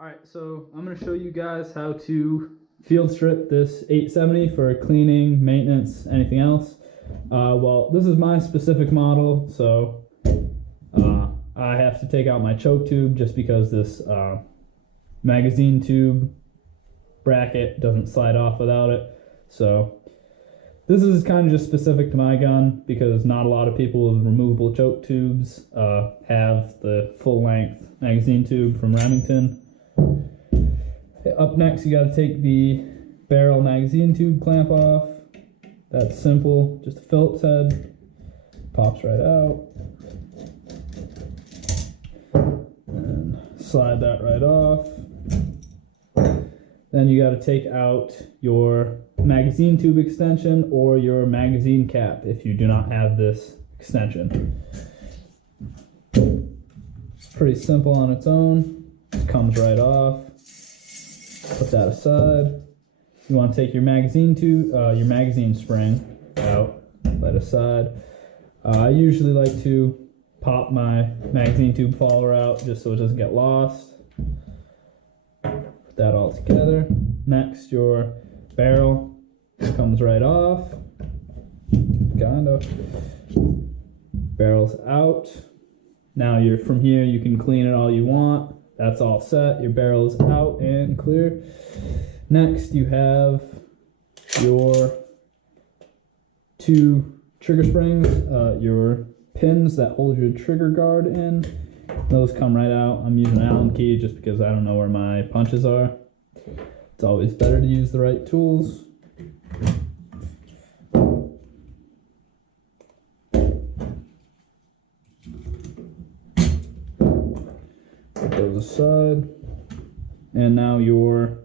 Alright, so I'm going to show you guys how to field strip this 870 for cleaning, maintenance, anything else. Well, this is my specific model, so I have to take out my choke tube just because this magazine tube bracket doesn't slide off without it. So this is kind of just specific to my gun because not a lot of people with removable choke tubes have the full length magazine tube from Remington. Up next, you got to take the barrel magazine tube clamp off. That's simple, just a Phillips head, pops right out, and slide that right off. Then you got to take out your magazine tube extension or your magazine cap if you do not have this extension. It's pretty simple on its own, it comes right off. Put that aside. You want to take your magazine tube, your magazine spring out, let aside. I usually like to pop my magazine tube follower out just so it doesn't get lost. Put that all together. Next, your barrel comes right off. Kind of. Barrel's out. Now from here you can clean it all you want. That's all set. Your barrel is out and clear. Next, you have your two trigger springs, your pins that hold your trigger guard in. Those come right out. I'm using an Allen key just because I don't know where my punches are. It's always better to use the right tools. Put those aside. And now your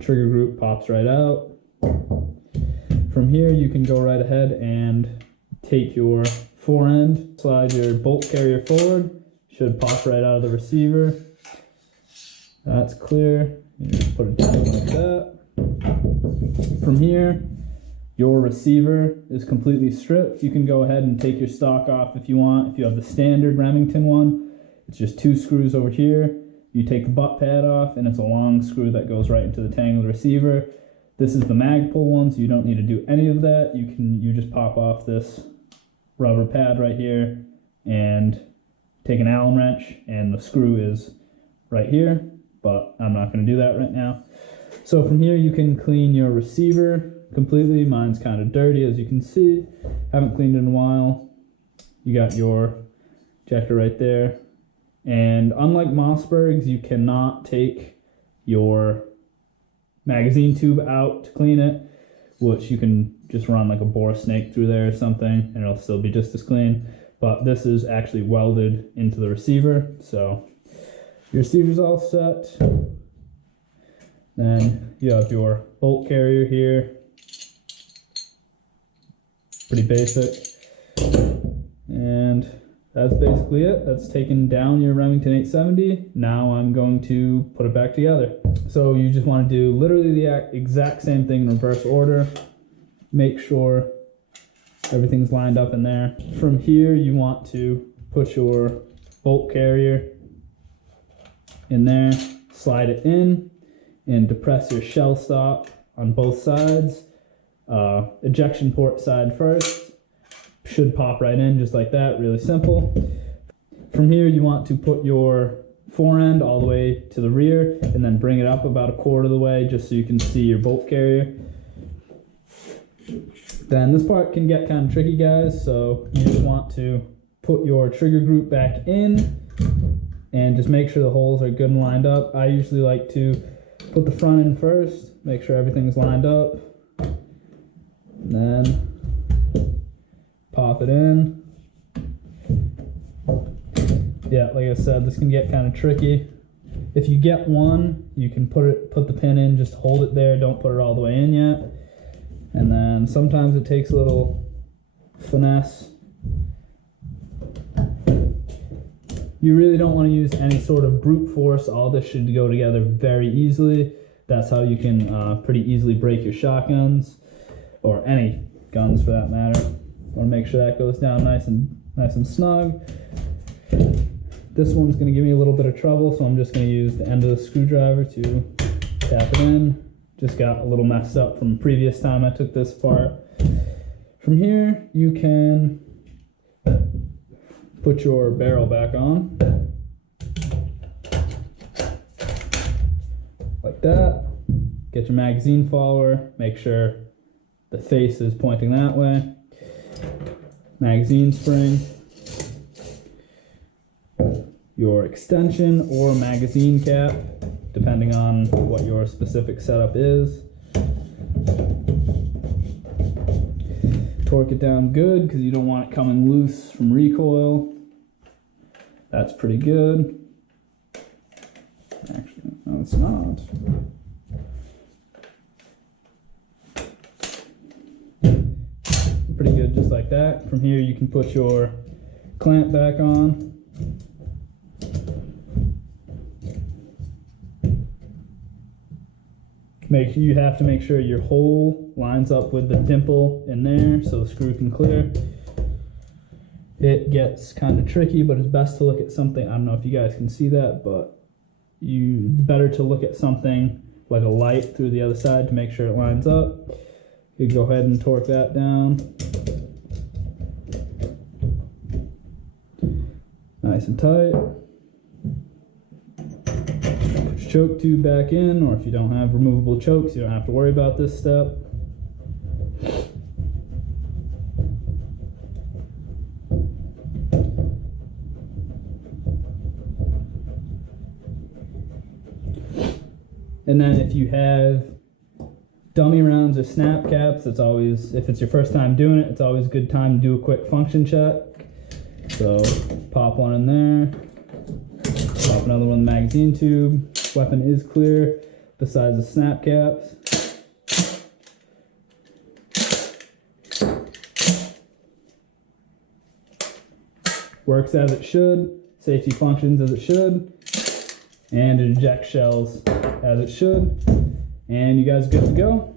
trigger group pops right out. From here you can go right ahead and take your fore end, slide your bolt carrier forward, should pop right out of the receiver. That's clear. You just put it down like that. From here, your receiver is completely stripped. You can go ahead and take your stock off if you want. If you have the standard Remington one, it's just two screws over here. You take the butt pad off and it's a long screw that goes right into the tang of the receiver. This is the mag pull one, so you don't need to do any of that. You just pop off this rubber pad right here and take an Allen wrench, and the screw is right here, but I'm not going to do that right now. So from here you can clean your receiver completely. Mine's kind of dirty, as you can see. Haven't cleaned it in a while. You got your ejector right there. And unlike Mossberg's, you cannot take your magazine tube out to clean it, which you can just run like a bore snake through there or something and it'll still be just as clean. But this is actually welded into the receiver, so your receiver's all set. Then you have your bolt carrier here. Pretty basic. And that's basically it. That's taken down your Remington 870. Now I'm going to put it back together. So you just want to do literally the exact same thing in reverse order. Make sure everything's lined up in there. From here you want to put your bolt carrier in there, slide it in, and depress your shell stop on both sides. Ejection port side first. Should pop right in just like that, really simple. From here you want to put your fore end all the way to the rear and then bring it up about a quarter of the way just so you can see your bolt carrier. Then this part can get kind of tricky, guys, so you just want to put your trigger group back in and just make sure the holes are good and lined up. I usually like to put the front in first, make sure everything's lined up, and then pop it in. Yeah, like I said, this can get kind of tricky. If you get one, you can put the pin in, just hold it there, don't put it all the way in yet. And then sometimes it takes a little finesse. You really don't want to use any sort of brute force. All this should go together very easily. That's how you can pretty easily break your shotguns, or any guns for that matter. Want to make sure that goes down nice and snug. This one's going to give me a little bit of trouble, so I'm just going to use the end of the screwdriver to tap it in. Just got a little messed up from previous time I took this apart. From here, you can put your barrel back on. Like that. Get your magazine follower, make sure the face is pointing that way. Magazine spring. Your extension or magazine cap, depending on what your specific setup is. Torque it down good because you don't want it coming loose from recoil. That's pretty good. Actually, no, it's not. Pretty good, just like that. From here, you can put your clamp back on. You have to make sure your hole lines up with the dimple in there so the screw can clear. It gets kind of tricky, but it's best to look at something. I don't know if you guys can see that, but better to look at something like a light through the other side to make sure it lines up. You go ahead and torque that down. Nice and tight. Put your choke tube back in, or if you don't have removable chokes, you don't have to worry about this step. And then if you have dummy rounds or snap caps, it's always, if it's your first time doing it, it's always a good time to do a quick function check. So pop one in there, pop another one in the magazine tube. Weapon is clear besides the snap caps. Works as it should, safety functions as it should, and it ejects shells as it should. And you guys are good to go.